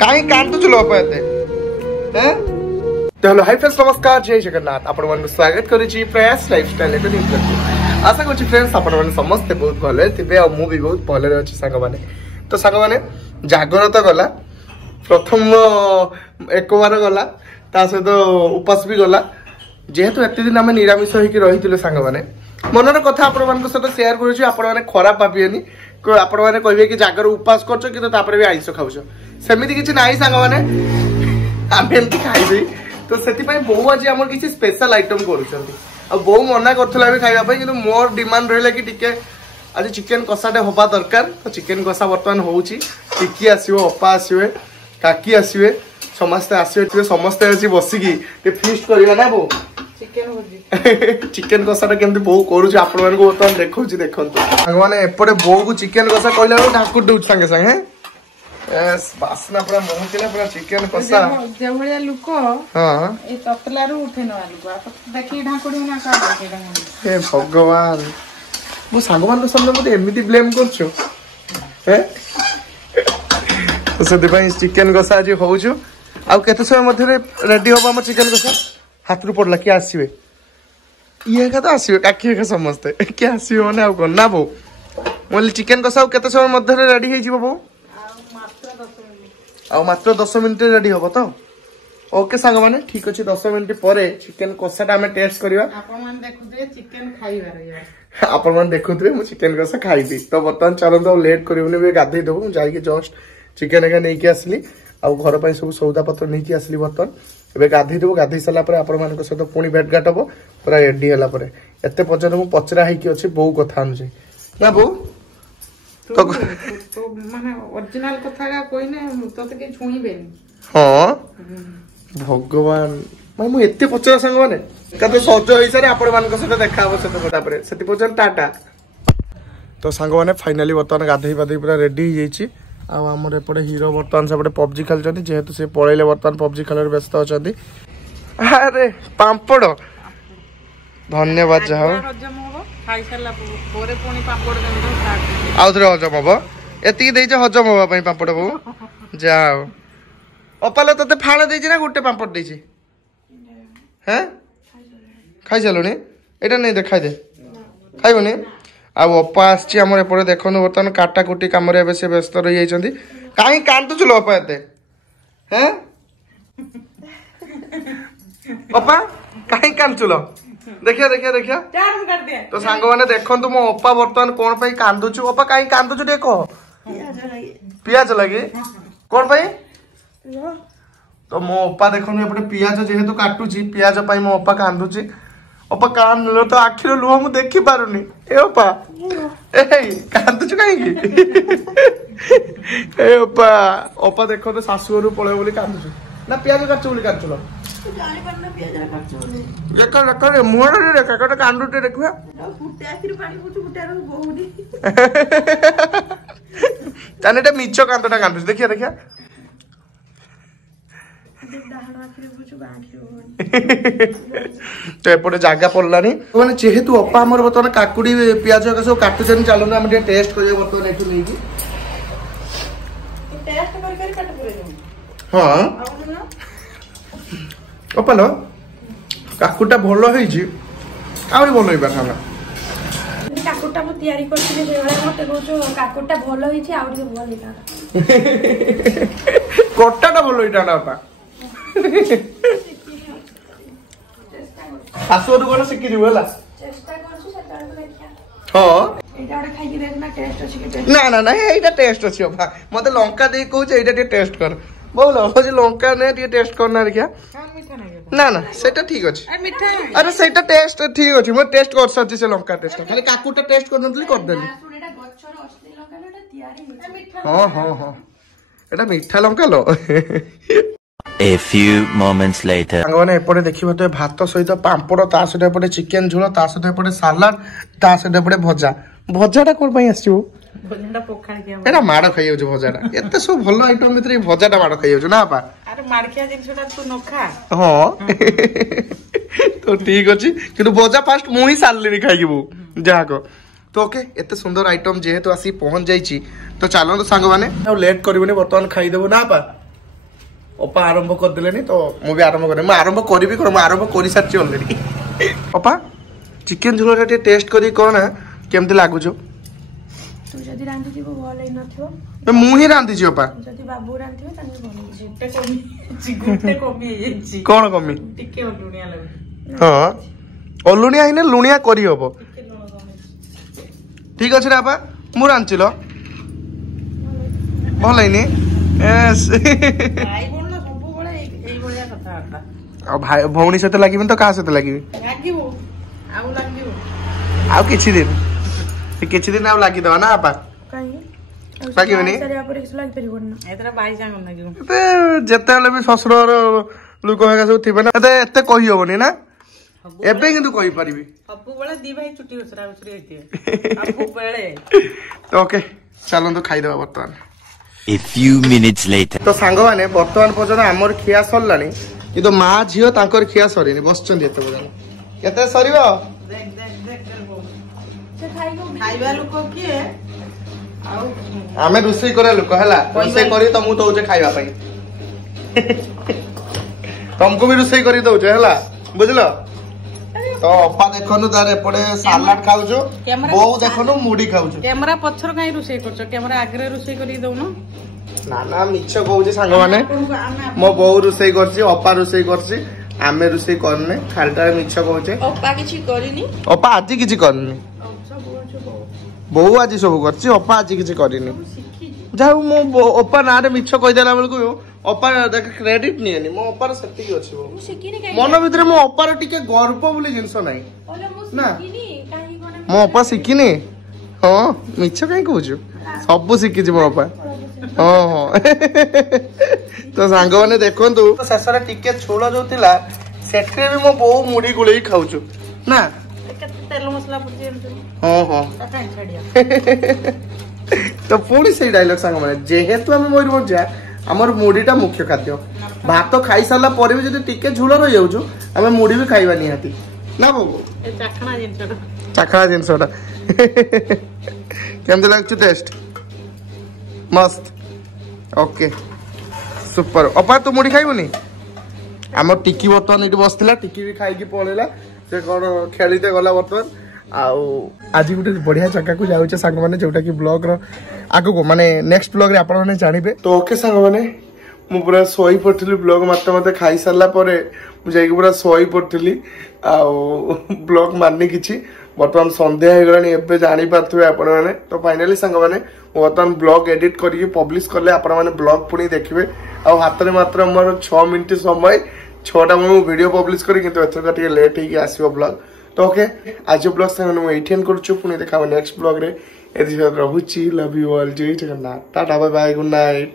कहीं कांदुचु लोप एते हैं तो हेलो हाय फ्रेंड्स नमस्कार जय जगन्नाथ आपण मन स्वागत करिछि प्रयास लाइफस्टाइल एतो न्यूज करछि आशा करछि फ्रेंड्स आपण मन समस्त बहुत भले थिबे और मु भी बहुत भले अछि संग माने तो संग माने जागर तो गला प्रथम एक बार गला ता सहित उपास भी गला जेहेतु एते दिन हम निरामिष होई कि रहितिले संग माने मनर कथा आपण मन सहित शेयर करिछि आपण माने खराब भाबियनी आपण माने कहबे कि जागर उपास करछो कि तापर भी आइंस खाउछो सेमिति किछि नाही संग माने आमे एंती खाइबे तो सेति पय बहु आज हमर किछि स्पेशल आइटम करूछंती आ बहु मना करथला भी खाइबा पय किंतु मोर डिमांड रहले कि टिके आज चिकन कसाटे होबा दरकार तो चिकन कसा वर्तमान होउची टिकी आसीबो अपा आसीबे काकी आसीबे समस्त आसीबे समस्त आसी बसी की ते फीस्ट करिया ना बो चिकन होजी चिकन कसाटा केमति बहु करूची आपण मन को वर्तमान देखौची देखंतु भगवान एपडे बहु को चिकन कसा कहला ठाकुर दउ संगे संगे एस बासना पूरा मोहकेला पूरा चिकन कसा जे भलिया लुको हां ए ततला रु उठे न लुको देखि ढाकुडी ना का देखेला हे भगवान मो सांगमान सामने मते एमिति ब्लेम करछो हे तो से दिबाई चिकन कसा आज होउछु आ केते समय मध्ये रेडी होबा हम चिकन कसा हाथ रु पड़ला कि आसीबे ये का तो आसीबे काकी का समस्त के आसीबे माने आ कोन ना बो मोल चिकन कसा केते समय मध्ये रेडी हे जिवो बो मात्र 10 मिनिट रेडी होबो तो ओके सांग माने ठीक अछि 10 मिनिट परे चिकन कसाटा हमें टेस्ट करिवा आपण मन देखुदे चिकन खाइबा रहिबा आपण मन देखुदे मु चिकन कसा खाइबी तो बर्तमान चलंतो लेट करिवने बे गाधै देबो जाई के जस्ट चिकन एका नै के आसली आ घर पय सब सौदा पत्र नै के आसली बर्तमान एबे गाधै देबो गाधै सला परे आपण मन को सहित पुणी भेट गाट हबो पूरा रेडी हला परे एते पजन मु पचरा है कि अछि बहु कथा अनुजे ना बो तो माने ओरिजिनल कथा का कोई ने तते के छुईबेनी हां भगवान मु एते पचरा संग माने कते सज होई सारे आपण मान को सहित देखा हबो सते पटा परे सेति पजन टाटा तो संग माने फाइनली बर्तमान गाधै बाधै पूरा रेडी हो जाईची आ हमर एपटे हीरो बर्तमान सेपटे पबजी खेलचंती जेहेतु से पळैले बर्तमान पबजी खेलर व्यस्त अछंती अरे पांपड़ धन्यवाद जाओ हजम होबो खाइ सला पोरे पुनी पांपड़ देन स्टार्ट आउ थरे हजम होबो एति देइ जे हजम होबा पई पांपड़ बो जाओ अपाले तते फाळे देइ जे ना गुटे पांपड़ देइ जे हैं खाइ चलोनी एटा नै देखाइ दे खाइबोनी आ अपा आछि हमर एपरे देखनु बर्तन काटा कुटी काम रे से व्यस्त रहि जाइछंती काई कांतु चलो अपा एते हैं अपा काई कांतु चलो देखिया देखिया देखिया चार कर दे तो सांग माने देखंतु मो अपा बर्तन कोन पई कांदुछु अपा काई कांदुछु दे को पियाज लगी कोन पई तो मो अपा देखनु एपटे पियाज जेहेतु काटुची पियाज पई मो अपा कांदुची अपा कान लो तो आखिर लुह मु देखि पारुनी ए अपा ए कांदुछु काई की ए अपा देखो तो सासु रु पळे बोली कांदुछु ना पियाज काटछु बोली काटछु जानि पन पियाज काटछु देखो देखो मुहर रे देखा कटा कांदुटे देखुआ फुटे आखिर पानी पुछु फुटे रो बहुडी तानेटा मिचो कांदटा कांदुछ देखिया देखिया तो एपटे जागा पड़लानी माने जेहेतु अपा हमर बर्तमान काकुडी पियाज का सब काटुछन चलनु हम टेस्ट करियो बर्तमान एठु नै की टेस्ट कर कर काट पुरे दो हां अपलो काकुटा भलो होई छी आउरी भलो होइबा खाना काकुटा मु तयारी करथिले बेला मते कहछो काकुटा भलो होई छी आउरी भलो होइता कोटाटा भलो होइता ना अपा आसोर कोन सिक्की दिबो हला चेष्टा करछु सेटा देखिया हां एटा ओडे खाइ के देखना टेस्ट अछि के ना ना ना एटा टेस्ट अछि अपा मते लंका दे कहू एटा टे टेस्ट कर बोलो हो जे लंका ने टे टेस्ट करना रे क्या हां मीठा नहीं ना ना सेटा ठीक अछि ए मीठा अरे सेटा टेस्ट ठीक अछि म टेस्ट कर सच्ची से लंका टेस्ट खाली काकुटा टेस्ट कर नतली कर देली सुन एटा गच्छर असली लंका एटा तयारी मीठा हां हां हां एटा मीठा लंका लो A few moments later सांगने एपटे देखिबो तो भात सहित पांपड़ ता सहित एपटे चिकन झोल ता सहित एपटे सलाड ता सहित एपटे भजा भजाटा कोन पई आछियो भजनटा पोखाड़ के एटा माड़ खाइयो जो भजाटा एते सब भलो आइटम भितर भजाटा माड़ खाइयो ना पा अरे माड़किया जिनसटा तू न खा हां तो ठीक अछि किंतु भजा फास्ट मु ही सालली खाइबो जाको तो ओके एते सुंदर आइटम जेहेतु आसी पहुंच जाईची तो चलो तो सांग माने लेट करबोनी बर्तमान खाई देबो ना पा ଅପା ଆରମ୍ଭ କରିଦେଲେନି ତ ମୁଁ ବି ଆରମ୍ଭ କରେ। ମୁଁ ଆରମ୍ଭ କରିବି କଣ, ମୁଁ ଆରମ୍ଭ କରିସାରିଛି ଅଲରେଡି। ଅପା ଚିକେନ ଝୋଳଟା ଟିକେ ଟେଷ୍ଟ କରିକି କହ ନା କେମିତି ଲାଗୁଛ? ତୁ ଯଦି ରାନ୍ଧିଥିବ ଭଲ ହେଇନଥିବ। ମୁଁ ହିଁ ରାନ୍ଧିଛି ଅପା। ଯଦି ବାବୁ ରାନ୍ଧିଥିବ ତାହେଲେ ଭଲ ହେଇଛି। ଗୋଟେ କମି ହେଇଯାଇଛି। କଣ କମି? ଟିକେ ଲୁଣିଆ ଲାଗୁଛି। ହଁ ଅଲୁଣିଆ ହେଇନେ ଲୁଣିଆ କରିହବ। ଠିକ ଅଛି ନା ଆପା, ମୁଁ ରାନ୍ଧିଛି ଲ ଭଲ ହେଇନି। ଭାଇ ଭଉଣୀ ସବୁବେଳେ ଏଇଭଳିଆ କଥାବାର୍ତ୍ତା। ଆଉ ଭାଇ ଭଉଣୀ ସହିତ ଲାଗିବିନି ତ କାହା ସହିତ ଲାଗିବି? ଲାଗିବୁ ଆଉ ଲାଗିବୁ ଆଉ କିଛି ଦିନ ଆଉ ଲାଗିଦବା ନା ଆପା? କାହିଁକି ଲାଗିବନି? ଏଥିରେ ଭାଇ ସାଙ୍ଗ ଲାଗିବ। ଯେତେ ହେଲେ ବି ଶ୍ୱଶୁରର ଲୋକ ହେକା ସବୁ ଥିବେ ନା, ଏତେ କହିହବନି ନା। ଏବେ କିନ୍ତୁ କହିପାରିବି। ସବୁବେଳେ ଦି ଭାଇ ଚୁଟି ଉସରା ଉସରି ହେଇଥିବେ ସବୁବେଳେ। ତ ଓକେ ଚାଲନ୍ତୁ ଖାଇଦବା ବର୍ତ୍ତମାନ। A few minutes later. ତ ସାଙ୍ଗମାନେ ବର୍ତ୍ତମାନ ପର୍ଯ୍ୟନ୍ତ ଆମର ଖିଆ ସରିଲାଣି, କିନ୍ତୁ ମା ଝିଅ ତାଙ୍କର ଖିଆ ସରିନି, ବସିଛନ୍ତି ଏତେ ପର୍ଯ୍ୟନ୍ତ। କେତେ ସରିବ? ଖାଇବା ଲୋକ କିଏ? ଆଉ ଆମେ ରୋଷେଇ କରିବା ଲୋକ ହେଲା, ରୋଷେଇ କରି ତମକୁ ଦଉଛେ ଖାଇବା ପାଇଁ। ତମକୁ ବି ରୋଷେଇ କରି ଦଉଛେ ହେଲା, ବୁଝିଲ? ତ ଅପା ଦେଖନ୍ତୁ ତାର ଏପଟେ ସାଲାଡ ଖାଉଛୁ, ବୋଉ ଦେଖନ୍ତୁ ମୁଢି ଖାଉଛୁ। କ୍ୟାମେରା ପଛର କାଇଁ ରୋଷେଇ କରୁଛ? କ୍ୟାମେରା ଆଗରେ ରୋଷେଇ କରିକି ଦଉନ। ନା ନା ମିଛ କହୁଛି ସାଙ୍ଗମାନେ। ମୋ ବୋଉ ରୋଷେଇ କରିଛି, ଅପା ରୋଷେଇ କରିଛି, ଆମେ ରୋଷେଇ କରିନେ, ଖାଲିଟାରେ ମିଛ କହୁଛେ। ଅପା କିଛି କରିନି। ଅପା ଆଜି କିଛି କରିନି, ବୋଉ ଆଜି ସବୁ କରିଛି, ଅପା ଆଜି କିଛି କରିନି। ଯାହା ହଉ ମୋ ଅପା ନାଁରେ ମିଛ କହିଦେଲା ବେଳକୁ ଅପା ଦେଖ କ୍ରେଡିଟ ନିଏନି। ମୋ ଅପାର ସେତିକି ଅଛି, ମନ ଭିତରେ ମୋ ଅପାର ଟିକେ ଗର୍ବ ବୋଲି ଜିନିଷ ନାହିଁ ନା। ମୋ ଅପା ଶିଖିନି? ହଁ ମିଛ କାହିଁ କହୁଛୁ, ସବୁ ଶିଖିଛି ମୋ ଅପା। ହଁ ହଁ ତ ସାଙ୍ଗମାନେ ଦେଖନ୍ତୁ ଶେଷରେ ଟିକେ ଝୋଳ ଯୋଉ ଥିଲା ସେଥିରେ ବି ମୋ ବୋଉ ମୁଢି ଗୋଳେଇ ଖାଉଛୁ ନା। ତେଲ ମସଲା ପଡିଛି। ହଁ ହଁ ତ ପୁଣି ସେଇ ଡାଇଲଗ ସାଙ୍ଗମାନେ, ଯେହେତୁ ଆମେ ମୟୂରଭଞ୍ଜିଆ ଆମର ମୁଢିଟା ମୁଖ୍ୟ ଖାଦ୍ୟ। ଭାତ ଖାଇସାରିଲା ପରେ ବି ଯଦି ଟିକେ ଝୋଳ ରହିଯାଉଛୁ ଆମେ ମୁଢି ବି ଖାଇବା ନିହାତି ନା ବୋଉ? ଚାଖଣା ଜିନିଷଟା। କେମିତି ଲାଗୁଛି ଟେଷ୍ଟ? ମସ୍ତ। Okay super. ଅପା ତୁ ମୁଢି ଖାଇବୁନି? ଆମ ଟିକି ବର୍ତ୍ତମାନ ଏଇଠି ବସିଥିଲା, ଟିକି ବି ଖାଇକି ପଳେଇଲା, ସେ କଣ ଖେଳିତେ ଗଲା ବର୍ତ୍ତମାନ। ଆଉ ଆଜି ଗୋଟେ ବଢିଆ ଜାଗାକୁ ଯାଉଛେ ସାଙ୍ଗମାନେ, ଯୋଉଟା କି ବ୍ଲଗର ଆଗକୁ ମାନେ ନେକ୍ସଟ ବ୍ଲଗରେ ଆପଣମାନେ ଜାଣିବେ। ତ ଓକେ ସାଙ୍ଗମାନେ ମୁଁ ପୁରା ଶୋଇ ପଡିଥିଲି, ବ୍ଲଗ ମତେ ଖାଇସାରିଲା ପରେ ମୁଁ ଯାଇକି ପୁରା ଶୋଇ ପଡିଥିଲି, ଆଉ ବ୍ଲଗ ମାନି କିଛି। ବର୍ତ୍ତମାନ ସନ୍ଧ୍ୟା ହେଇଗଲାଣି, ଏବେ ଜାଣିପାରୁଥିବେ ଆପଣମାନେ। ତ ଫାଇନାଲି ସାଙ୍ଗମାନେ ମୁଁ ବର୍ତ୍ତମାନ ବ୍ଲଗ ଏଡିଟ କରିକି ପବ୍ଲିଶ କଲେ ଆପଣମାନେ ବ୍ଲଗ ପୁଣି ଦେଖିବେ। ଆଉ ହାତରେ ମାତ୍ର ମୋର 6 ମିନିଟ୍ ସମୟ, 6ଟା ମୁଁ ଭିଡିଓ ପବ୍ଲିଶ କରି, କିନ୍ତୁ ଏଥରକ ଟିକେ ଲେଟ୍ ହେଇକି ଆସିବ ବ୍ଲଗ। ତ ଓକେ आज ब्लॉग सामने मैं एटीएन करूछु, पुणी देखा नेक्स्ट ब्लॉग रे। एथि रहुची, लव यू ऑल, जय Jagannath, tata bye bye, good night.